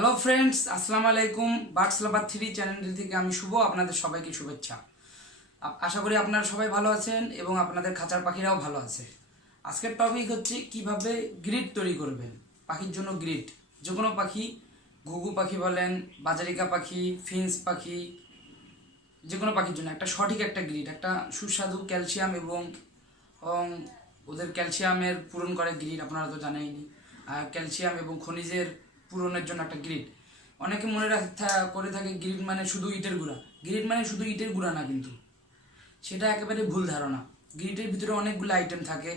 Hello friends আসসালামু আলাইকুম লাভার three চ্যানেলটি থেকে আমি শুভ আপনাদের সবাইকে শুভেচ্ছা। আশা করি আপনারা সবাই ভালো আছেন এবং আপনাদের খাঁচার পাখিরাও ভালো আছে। আজকের টপিক হচ্ছে কীভাবে গ্রিড তৈরি করবেন। পাখির জন্য গ্রিড যে কোনো পাখি, ঘুঘু পাখি বলেন, বাজারিকা পাখি, ফিন্স পাখি যে কোনো পাখির জন্য একটা সঠিক একটা গ্রিড একটা সুস্বাদু ক্যালসিয়াম এবং ওদের ক্যালসিয়ামের পূরণ করে গ্রিড আপনারা তো জানেনই। ক্যালসিয়াম এবং খনিজের পূরণের জন্য একটা গ্রিড অনেকে মনে রাখ- করে থাকে গ্রিড মানে শুধু ইটের গুঁড়া। গ্রিড মানে শুধু ইটের গুঁড়া না কিন্তু। সেটা একেবারে ভুল ধারণা। গ্রিটের ভিতরে অনেকগুলো আইটেম থাকে।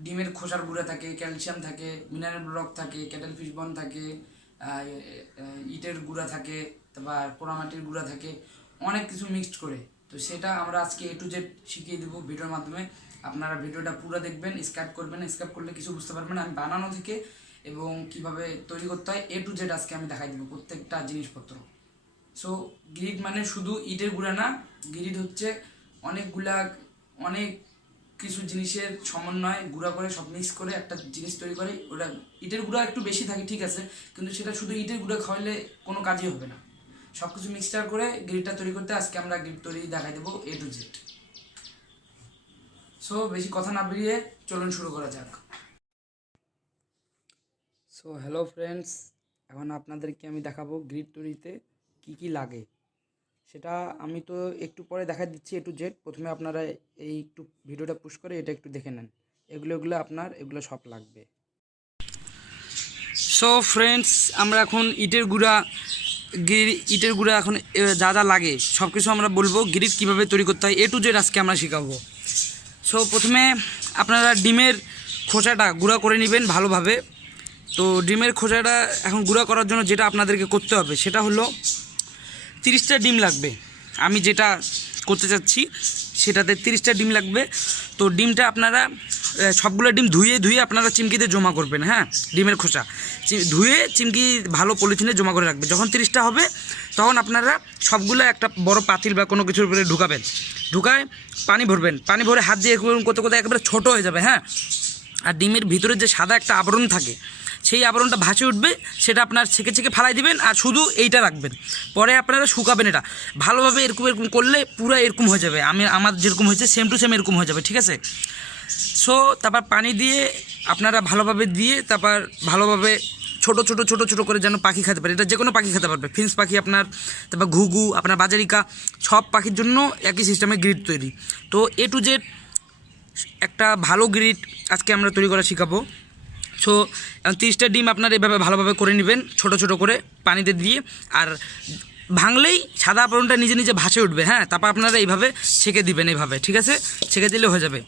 ডিমের খোসার গুঁড়া থাকে ক্যালসিয়াম থাকে মিনারেল ব্লক থাকে ক্যাটেল ফিশ বন থাকে ইটের গুঁড়া থাকে, তারপর পোড়ামাটির গুঁড়া থাকে, অনেক কিছু মিক্সড করে। তো সেটা আমরা আজকে এ টু জেড শিখিয়ে দেবো ভিডিওর মাধ্যমে। আপনারা ভিডিওটা পুরো দেখবেন স্ক্যাপ করবেন স্ক্যাপ করলে কিছু বুঝতে পারবেন আমি বানানো থেকে এবং কীভাবে তৈরি করতে হয় এ টু জেড আজকে আমি দেখাই দেবো প্রত্যেকটা জিনিসপত্র। সো গ্রিড মানে শুধু ইটের গুঁড়া না গ্রিড হচ্ছে অনেকগুলা, অনেক কিছু জিনিসের সমন্বয়, গুঁড়া করে, সব মিক্স করে একটা জিনিস তৈরি করে। ওটা ইটের গুঁড়া একটু বেশি থাকে, ঠিক আছে, কিন্তু সেটা শুধু ইটের গুঁড়া খাওয়াইলে কোনো কাজই হবে না। সব কিছু মিক্সচার করে গ্রিডটা তৈরি করতে আজকে আমরা গ্রিড তৈরি দেখাই দেবো এ টু জেড সো বেশি কথা না বেরিয়ে চলুন শুরু করা যাক। সো হ্যালো ফ্রেন্ডস এখন আপনাদেরকে আমি দেখাবো গ্রিড তৈরিতে কি কি লাগে। সেটা আমি তো একটু পরে দেখা দিচ্ছি এ টু জেড। প্রথমে আপনারা এই একটু ভিডিওটা পুশ করে এটা একটু দেখে নেন। এগুলো এগুলো আপনার, এগুলো সব লাগবে। সো ফ্রেন্ডস আমরা এখন ইটের গুঁড়া ইটের গুঁড়া এখন যা যা লাগে সব কিছু আমরা বলব গ্রিড কীভাবে তৈরি করতে হয়। এ টু জেড আজকে আমরা শেখাবো। সো প্রথমে আপনারা ডিমের খোসাটা গুঁড়া করে নেবেন ভালোভাবে। তো ডিমের খোসাটা এখন গুঁড়া করার জন্য যেটা আপনাদেরকে করতে হবে, সেটা হলো তিরিশটা ডিম লাগবে। আমি যেটা করতে চাচ্ছি, সেটাতে তিরিশটা ডিম লাগবে। তো ডিমটা আপনারা সবগুলো ডিম ধুয়ে ধুয়ে আপনারা চিমকিতে জমা করবেন হ্যাঁ ডিমের খোসা। ধুয়ে চিমকি ভালো পলিথিনে জমা করে রাখবে যখন তিরিশটা হবে, তখন আপনারা সবগুলো একটা বড় পাতিল বা কোনো কিছুর উপরে ঢুকাবেন। ঢুকায় পানি ভরবেন। পানি ভরে হাত দিয়ে করতে করতে একেবারে ছোটো হয়ে যাবে হ্যাঁ। আর ডিমের ভিতরে যে সাদা একটা আবরণ থাকে সেই আবরণটা ভাসে উঠবে, সেটা আপনার ছেঁকে ছেঁকে ফালাই দিবেন আর শুধু এইটা রাখবেন। পরে আপনারা শুকাবেন এটা। ভালোভাবে এরকম এরকম করলে পুরো এরকম হয়ে যাবে। আমি, আমার যেরকম হয়েছে সেম টু সেম এরকম হয়ে যাবে, ঠিক আছে? সো তারপর পানি দিয়ে আপনারা ভালোভাবে দিয়ে, তারপর ভালোভাবে ছোট ছোট ছোট ছোট করে যেন পাখি খেতে পারে। এটা যে কোনো পাখি খেতে পারবে। ফিন্স পাখি আপনার, তারপর ঘুঘু, আপনার বাজারিকা, সব পাখির জন্য একই সিস্টেমে গ্রিড তৈরি। তো এ টু জেড একটা ভালো গ্রিড আজকে আমরা তৈরি করা শেখাবো। সো তিরিশটা ডিম আপনার এভাবে ভালোভাবে করে নেবেন, ছোট ছোট করে পানিতে দিয়ে। আর ভাঙলেই সাদা আবরণটা নিজে নিজে ভাসে উঠবে হ্যাঁ? তারপর আপনারা এইভাবে ছেঁকে দিবেন এইভাবে ঠিক আছে? ছেঁকে দিলে হয়ে যাবে।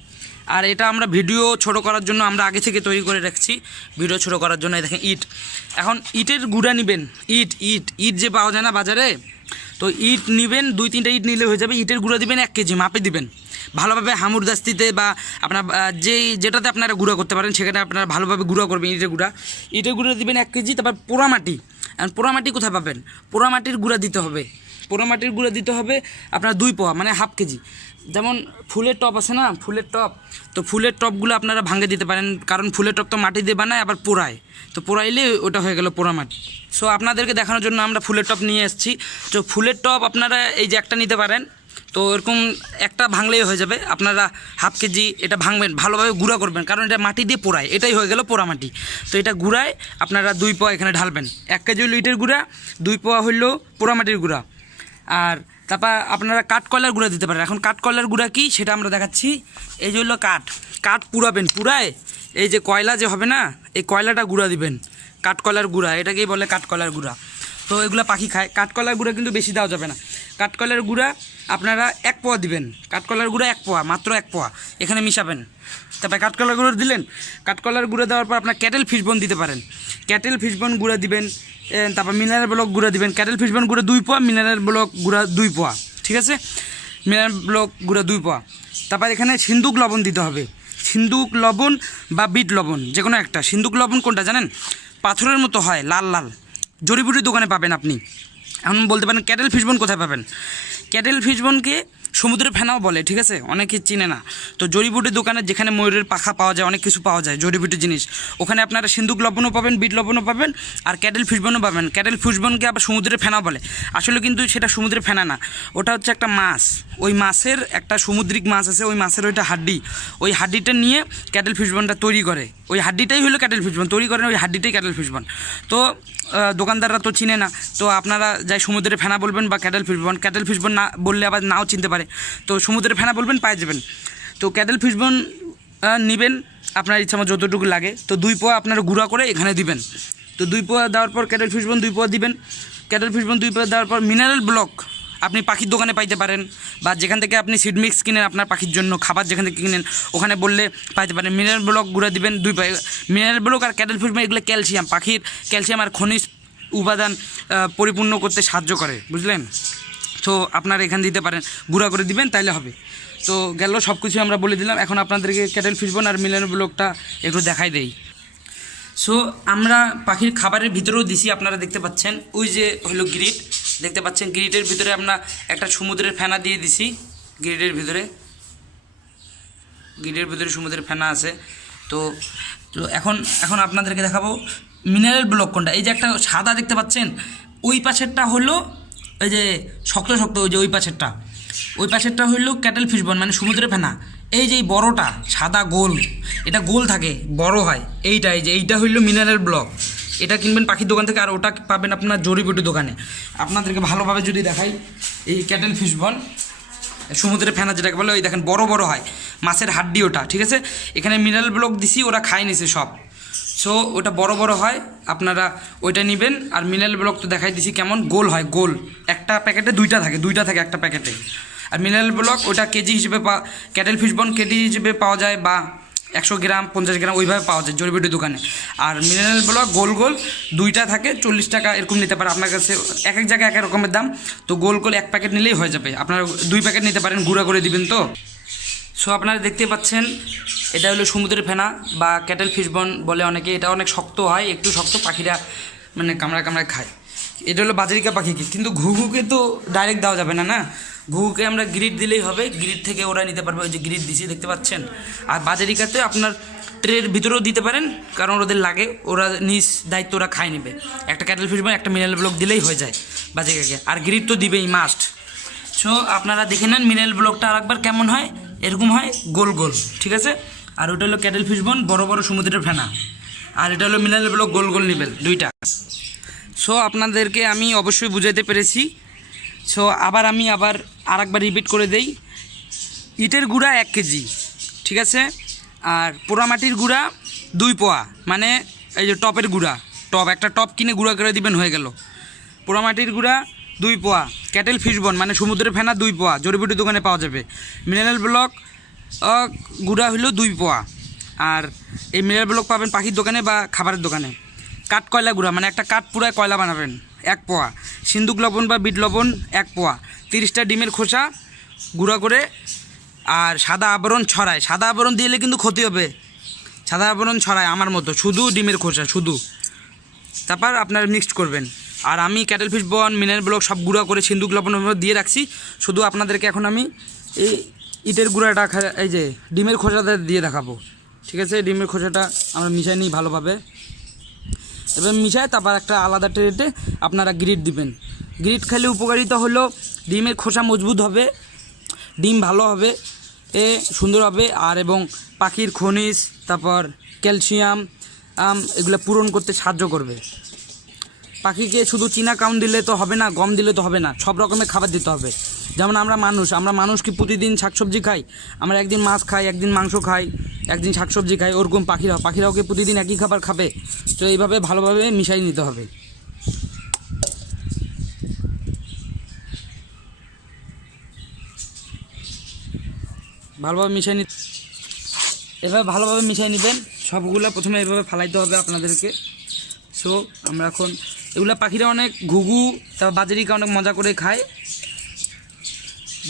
আর এটা আমরা ভিডিও ছোট করার জন্য আমরা আগে থেকে তৈরি করে রাখছি, ভিডিও ছোট করার জন্য। দেখেন, ইট। এখন ইটের গুঁড়া নেবেন। ইট ইট ইট যে পাওয়া যায় না বাজারে তো ইট নেবেন, দুই তিনটা ইট নিলে হয়ে যাবে। ইটের গুঁড়া দিবেন এক কেজি, মাপে দিবেন। ভালোভাবে হামুর দাস্তিতে বা আপনার যেই, যেটাতে আপনারা গুঁড়া করতে পারেন, সেখানে আপনারা ভালোভাবে গুঁড়া করবেন ইটের গুঁড়া। ইটের গুঁড়া দিবেন এক কেজি, তারপর পোড়ামাটি। পোড়ামাটি কোথায় পাবেন? পোড়ামাটির গুঁড়া দিতে হবে। পোড়ামাটির গুঁড়ো দিতে হবে আপনার দুই পোয়া মানে হাফ কেজি। যেমন ফুলের টপ আছে না, ফুলের টপ, তো ফুলের টপগুলো আপনারা ভাঙে দিতে পারেন, কারণ ফুলের টপ তো মাটি দিয়ে বানায়, আবার পোড়ায়। তো পোড়াইলে ওটা হয়ে গেল পোড়ামাটি সো আপনাদেরকে দেখানোর জন্য আমরা ফুলের টপ নিয়ে এসেছি। তো ফুলের টপ আপনারা এই যে একটা নিতে পারেন, তো এরকম একটা ভাঙলেই হয়ে যাবে। আপনারা হাফ কেজি এটা ভাঙবেন, ভালোভাবে গুঁড়া করবেন, কারণ এটা মাটি দিয়ে পোড়ায়, এটাই হয়ে গেল পোড়া মাটি। তো এটা গুঁড়ায় আপনারা দুই পোয়া এখানে ঢালবেন। এক কেজি হইল ইটের গুঁড়া, দুই পোয়া হইল পোড়ামাটির গুঁড়া। আর তারপর আপনারা কাঠ কয়লার গুঁড়া দিতে পারেন। এখন কাঠ কয়লার গুঁড়া কি? সেটা আমরা দেখাচ্ছি। এই যে হলো কাঠ। কাঠ পুরাবেন পুরায় এই যে কয়লা যে হবে না, এই কয়লাটা গুঁড়া দিবেন। কাঠ কয়লার গুঁড়া। এটাকেই বলে কাঠ কয়লার গুঁড়া। তো এগুলো পাখি খায়। কাঠ কাঠকলার গুঁড়া কিন্তু বেশি দেওয়া যাবে না। কাঠকলার গুঁড়া আপনারা এক পোয়া দিবেন। কাঠকলার গুঁড়া এক পোয়া, মাত্র এক পোয়া। এখানে মিশাবেন। তারপরে কাঠকলার গুঁড়ো দিলেন। কাঠকলার গুঁড়ো দেওয়ার পর আপনার ক্যাটেল ফিশবন দিতে পারেন। ক্যাটেল ফিশবন গুঁড়া দিবেন তারপর মিনারেল ব্লক গুঁড়া দিবেন। ক্যাটেল ফিশবন গুঁড়া দুই পোয়া, মিনারেল ব্লক গুঁড়া দুই পোয়া। ঠিক আছে? মিনারেল ব্লক গুঁড়া দুই পোয়া। তারপর এখানে সিন্দুক লবণ দিতে হবে। সিন্দুক লবণ বা বিট লবণ যে কোনো একটা। সিন্দুক লবণ কোনটা জানেন? পাথরের মতো হয়, লাল লাল। জড়িবুটির দোকানে পাবেন আপনি। এখন বলতে পারেন ক্যাটেল ফিশবন কোথায় পাবেন? ক্যাটেল ফিশবনকে সমুদ্রের ফেনাও বলে, ঠিক আছে? অনেকে চিনে না। তো জড়িবুটির দোকানে যেখানে ময়ূরের পাখা পাওয়া যায়, অনেক কিছু পাওয়া যায়, জড়িবুটি জিনিস। ওখানে আপনারা সিন্দুক লবণও পাবেন, বিট লবণও পাবেন, আর ক্যাটেল ফিশবনও পাবেন। ক্যাটেল ফিশবনকে আবার সমুদ্রের ফেনা বলে। আসলে কিন্তু সেটা সমুদ্রের ফেনা না। ওটা হচ্ছে একটা মাছ। ওই মাছের একটা সামুদ্রিক মাছ আছে, ওই মাছের ওইটা হাড্ডি। ওই হাড্ডিটা নিয়ে ক্যাটেল ফিশবনটা তৈরি করে। ওই হাড্ডিটাই হলো ক্যাটেল ফিশবন তৈরি করেন ওই হাড্ডিটাই ক্যাটেল ফিশবন তো দোকানদাররা তো চিনে না। তো আপনারা যাই সমুদ্রের ফেনা বলবেন বা ক্যাটেল ফিশবন ক্যাটেল ফিশবন না বললে আবার নাও চিনতে পারে। তো সমুদ্রের ফেনা বলবেন, পায়ে যাবেন। তো ক্যাটেল ফিশবন নেবেন। আপনার ইচ্ছা মতো যতটুকু লাগে। তো দুই পোয়া আপনারা গুঁড়া করে এখানে দিবেন। তো দুই পোয়া দেওয়ার পর ক্যাটেল ফিশবন দুই পোয়া দিবেন। ক্যাটেল ফিশবন দুই পোয়া দেওয়ার পর মিনারেল ব্লক আপনি পাখির দোকানে পাইতে পারেন বা যেখান থেকে আপনি সিড মিক্স কিনেন আপনার পাখির জন্য, খাবার যেখান থেকে কিনেন, ওখানে বললে পাইতে পারেন। মিনারেল ব্লক গুঁড়া দিবেন দুই পাই মিনারেল ব্লক আর ক্যাটেল ফিশবন, এগুলো ক্যালসিয়াম। পাখির ক্যালসিয়াম আর খনিজ উপাদান পরিপূর্ণ করতে সাহায্য করে। বুঝলেন? তো আপনারা এখান দিতে পারেন, গুঁড়া করে দিবেন, তাইলে হবে। তো গেল সব কিছু আমরা বলে দিলাম। এখন আপনাদেরকে ক্যাটেল ফিশবন আর মিলানো ব্লকটা একটু দেখাই দেই। সো আমরা পাখির খাবারের ভিতরেও দিছি, আপনারা দেখতে পাচ্ছেন। ওই যে হলো গ্রিট, দেখতে পাচ্ছেন? গ্রিটের ভিতরে আমরা একটা সমুদ্রের ফেনা দিয়ে দিছি, গ্রিটের ভিতরে। গ্রিটের ভিতরে সমুদ্রের ফেনা আছে। তো তো এখন এখন আপনাদেরকে দেখাবো। মিনারেল ব্লক কোনটা? এই যে একটা সাদা দেখতে পাচ্ছেন? ওই পাশেরটা হলো ওই যে শক্ত শক্ত ওই যে ওই পাশেরটা। ওই পাশেরটা হইল ক্যাটেল ফিশবন মানে সমুদ্রের ফেনা। এই যে বড়টা, সাদা গোল, এটা গোল থাকে, বড় হয়। এইটা, এই যে এইটা হইল মিনারেল ব্লক। এটা কিনবেন পাখির দোকান থেকে, আর ওটা পাবেন আপনার জড়িবুটি দোকানে। আপনাদেরকে ভালোভাবে যদি দেখাই, এই ক্যাটেল ফিশবন সমুদ্রের ফেনা যেটাকে বলে, ওই দেখেন বড় বড় হয়। মাছের হাড্ডি ওটা, ঠিক আছে? এখানে মিনারেল ব্লক দিছি, ওরা খায় নিছে সব। সো ওটা বড় বড় হয়, আপনারা ওইটা নেবেন, আর মিনারেল ব্লক তো দেখাই দিছি কেমন, গোল হয়, গোল। একটা প্যাকেটে দুইটা থাকে দুইটা থাকে একটা প্যাকেটে। আর মিনারেল ব্লক ওটা কেজি হিসেবে পা, ক্যাটেল ফিশবন কেজি হিসেবে পাওয়া যায় বা একশো গ্রাম, পঞ্চাশ গ্রাম, ওইভাবে পাওয়া যায় জড়িবুটি দোকানে। আর মিনারেল ব্লক গোল গোল, দুইটা থাকে, চল্লিশ টাকা এরকম নিতে পারে আপনার কাছে, এক এক জায়গায় এক এক রকমের দাম। তো গোল গোল এক প্যাকেট নিলেই হয়ে যাবে। আপনারা দুই প্যাকেট নিতে পারেন, গুঁড়া করে দিবেন তো? সো আপনারা দেখতে পাচ্ছেন, এটা হলো সমুদ্রের ফেনা বা ক্যাটেল ফিশবন বলে অনেকে, এটা অনেক শক্ত হয়, একটু শক্ত পাখিরা মানে কামড়া কামড়ায় খায়। এটা হলো বাজারিকা পাখিকে, কিন্তু ঘুঘুকে তো ডাইরেক্ট দেওয়া যাবে না না? ঘুঘুকে আমরা গ্রিড দিলেই হবে গ্রিড থেকে ওরা নিতে পারবে, ওই যে গ্রিড দিছি, দেখতে পাচ্ছেন? আর বাজারিকাতে আপনার ট্রের ভিতরেও দিতে পারেন, কারণ ওদের লাগে, ওরা নিজ দায়িত্ব ওরা খায় নেবে। একটা ক্যাটেল ফিশবন একটা মিনারেল ব্লক দিলেই হয়ে যায় বাজারিকাকে, আর গ্রিড তো দিবেই মাস্ট সো আপনারা দেখে নেন মিনারেল ব্লকটা আরেকবার কেমন হয় এরকম হয় গোল গোল, ঠিক আছে? আর ওটা হলো ক্যাটেল ফিশ ফিশবন বড় বড় সমুদ্রের ফেনা। আর এটা হলো মিনারেল ব্লক গোল গোল নিবেল দুইটা। সো আপনাদেরকে আমি অবশ্যই বুঝাইতে পেরেছি। সো আবার আমি আবার আরেকবার রিপিট করে দেই। ইটের গুঁড়া এক কেজি, ঠিক আছে? আর পোড়ামাটির গুঁড়া দুই পোয়া মানে এই যে টপের গুঁড়া, টপ, একটা টপ কিনে গুঁড়া করে দিবেন, হয়ে গেল। পোড়ামাটির গুঁড়া দুই পোয়া ক্যাটেল ফিশবন মানে সমুদ্রের ফেনা দুই পোয়া জড়িবুটি দোকানে পাওয়া যাবে। মিনারেল ব্লক গুঁড়া হইল দুই পোয়া। আর এই মিনারেল ব্লক পাবেন পাখির দোকানে বা খাবারের দোকানে। কাঠ কয়লা গুঁড়া মানে একটা কাঠ পুরায় কয়লা বানাবেন, এক পোয়া। সিন্দুক লবণ বা বিট লবণ, এক পোয়া। তিরিশটা ডিমের খোসা গুঁড়া করে, আর সাদা আবরণ ছড়ায়। সাদা আবরণ দিলে কিন্তু ক্ষতি হবে। সাদা আবরণ ছড়ায় আমার মতো, শুধু ডিমের খোসা, শুধু। তারপর আপনারা মিক্সড করবেন। আর আমি cuttle fish bone mineral block সব গুঁড়া করে সিন্দুক লবণ দিয়ে রাখছি। শুধু আপনাদেরকে এখন আমি এই ইটের গুঁড়াটা এই যে ডিমের খোসাটা দিয়ে দেখাবো। ঠিক আছে? ডিমের খোসাটা আমরা মিশাই নিই ভালোভাবে। এবার মিশায় তারপর একটা আলাদা ট্রেটে আপনারা গ্রিড দিবেন। গ্রিড খেলে উপকারিতা হলো ডিমের খোসা মজবুত হবে, ডিম ভালো হবে, এ সুন্দর হবে, আর এবং পাখির খনিজ, তারপর ক্যালসিয়াম এগুলো পূরণ করতে সাহায্য করবে। পাখিকে শুধু চীনা কাউন দিলে তো হবে না, গম দিলে তো হবে না। সব রকমের খাবার দিতে হবে। যেমন আমরা মানুষ আমরা মানুষ কি প্রতিদিন শাকসবজি খাই? আমরা একদিন মাছ খাই, একদিন মাংস খাই, একদিন শাকসবজি খাই, ওরকম পাখিরাও। পাখিরাও কি প্রতিদিন একই খাবার খাবে? তো এইভাবে ভালোভাবে মিশাই নিতে হবে। ভালোভাবে মিশাই নি এভাবে ভালোভাবে মিশাই নেবেন। সবগুলো প্রথমে এভাবে ফালাইতে হবে আপনাদেরকে। সো আমরা এখন এগুলা পাখিরা অনেক ঘুঘু তারপর বাজারিকা অনেক মজা করে খায়।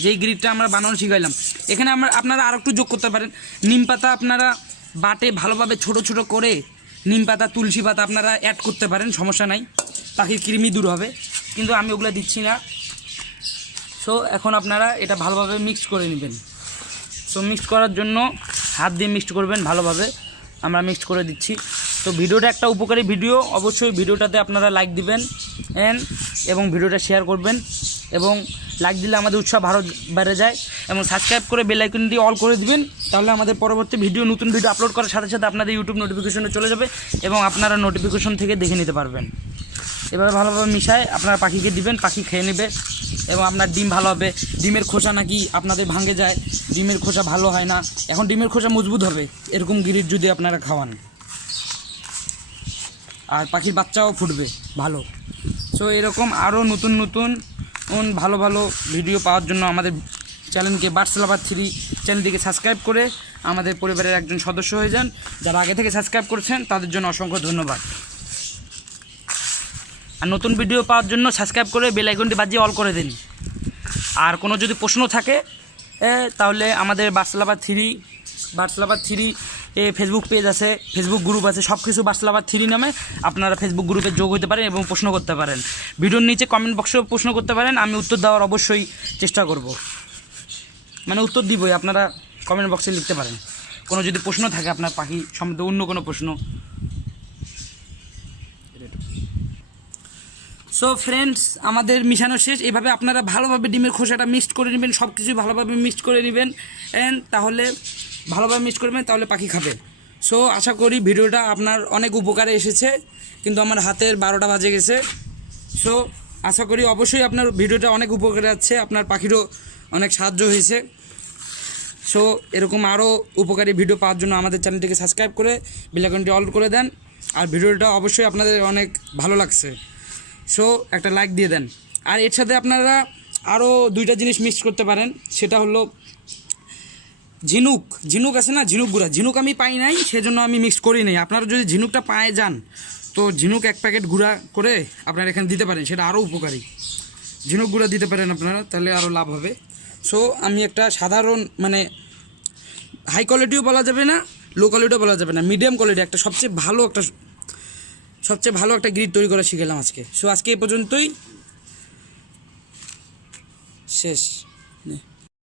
যেই গ্রিডটা আমরা বানানো শিখাইলাম। এখানে আমরা, আপনারা আরও একটু যোগ করতে পারেন। নিম পাতা আপনারা বাটে ভালোভাবে ছোট ছোট করে নিম পাতা, তুলসী পাতা আপনারা অ্যাড করতে পারেন, সমস্যা নাই। পাখির কৃমি দূর হবে। কিন্তু আমি ওগুলো দিচ্ছি না। সো এখন আপনারা এটা ভালোভাবে মিক্স করে নেবেন। সো মিক্স করার জন্য হাত দিয়ে মিক্সড করবেন ভালোভাবে। আমরা মিক্সড করে দিচ্ছি। তো ভিডিওটা একটা উপকারী ভিডিও। অবশ্যই ভিডিওটাতে আপনারা লাইক দিবেন এবং ভিডিওটা শেয়ার করবেন, এবং লাইক দিলে আমাদের উৎসাহ ভালো বেড়ে যায়, এবং সাবস্ক্রাইব করে বেল আইকনটি অল করে দিবেন, তাহলে আমাদের পরবর্তী ভিডিও, নতুন ভিডিও আপলোড করার সাথে সাথে আপনাদের ইউটিউব নোটিফিকেশনে চলে যাবে, এবং আপনারা নোটিফিকেশন থেকে দেখে নিতে পারবেন। এভাবে ভালোভাবে মিশায় আপনার পাখিকে দিবেন, পাখি খেয়ে নেবে, এবং আপনার ডিম ভালো হবে। ডিমের খোসা নাকি আপনাদের ভাঙে যায়, ডিমের খোসা ভালো হয় না, এখন ডিমের খোসা মজবুত হবে, এরকম গিরিট যদি আপনারা খাওয়ান। আর পাখির বাচ্চাও ফুটবে। ভালো। সো এরকম আরও নতুন নতুন ভালো ভালো ভিডিও পাওয়ার জন্য আমাদের চ্যানেলকে বার্সলাবার থ্রি চ্যানেলটিকে সাবস্ক্রাইব করে আমাদের পরিবারের একজন সদস্য হয়ে যান। যারা আগে থেকে সাবস্ক্রাইব করেছেন তাদের জন্য অসংখ্য ধন্যবাদ। আর নতুন ভিডিও পাওয়ার জন্য সাবস্ক্রাইব করে বেল আইকনটি বাজিয়ে অল করে দিন। আর কোনো যদি প্রশ্ন থাকে তাহলে আমাদের বার্সলাবার থ্রি বার্সলাবার থ্রি এ ফেসবুক পেজ আছে ফেসবুক গ্রুপ আছে সব কিছু বার্সলাবার থ্রি নামে আপনারা ফেসবুক গ্রুপে যোগ হতে পারেন এবং প্রশ্ন করতে পারেন। ভিডিওর নিচে কমেন্ট বক্সেও প্রশ্ন করতে পারেন, আমি উত্তর দেওয়ার অবশ্যই চেষ্টা করব। মানে উত্তর দিবই, আপনারা কমেন্ট বক্সে লিখতে পারেন। কোনো যদি প্রশ্ন থাকে, আপনার পাখি সম্বন্ধে অন্য কোনো প্রশ্ন। সো ফ্রেন্ডস আমাদের মিশানো শেষ। এভাবে আপনারা ভালোভাবে ডিমের খোসাটা মিক্সড করে নেবেন সব কিছু ভালোভাবে মিক্সড করে নেবেন। তাহলে ভালোভাবে মিক্সড করবেন তাহলে পাখি খাবে। সো আশা করি ভিডিওটা আপনার অনেক উপকারে এসেছে, কিন্তু আমার হাতের বারোটা বাজে গেছে। সো আশা করি অবশ্যই আপনার ভিডিওটা অনেক উপকারে আছে, আপনার পাখিরও অনেক সাহায্য হয়েছে। সো এরকম আরও উপকারী ভিডিও পাওয়ার জন্য আমাদের চ্যানেলটিকে সাবস্ক্রাইব করে বেলাইকনটি অল করে দেন, আর ভিডিওটা অবশ্যই আপনাদের অনেক ভালো লাগছে। সো একটা লাইক দিয়ে দেন। আর এর সাথে আপনারা আরও দুইটা জিনিস মিক্স করতে পারেন, সেটা হলো ঝিনুক ঝিনুক আছে না? ঝিনুক গুঁড়া। ঝিনুক আমি পাই নাই, সেজন্য আমি মিক্স করি নাই। আপনারা যদি ঝিনুকটা পায়ে যান, তো ঝিনুক এক প্যাকেট গুঁড়া করে আপনারা এখানে দিতে পারেন। সেটা আরও উপকারী। ঝিনুক গুঁড়া দিতে পারেন আপনারা, তাহলে আরও লাভ হবে। সো আমি একটা সাধারণ মানে হাই কোয়ালিটিও বলা যাবে না লো কোয়ালিটিও বলা যাবে না মিডিয়াম কোয়ালিটি একটা সবচেয়ে ভালো একটা, সবচেয়ে ভালো একটা গ্রিড তৈরি করা শিখেলাম আজকে। সো আজকে এ পর্যন্তই। শেষ।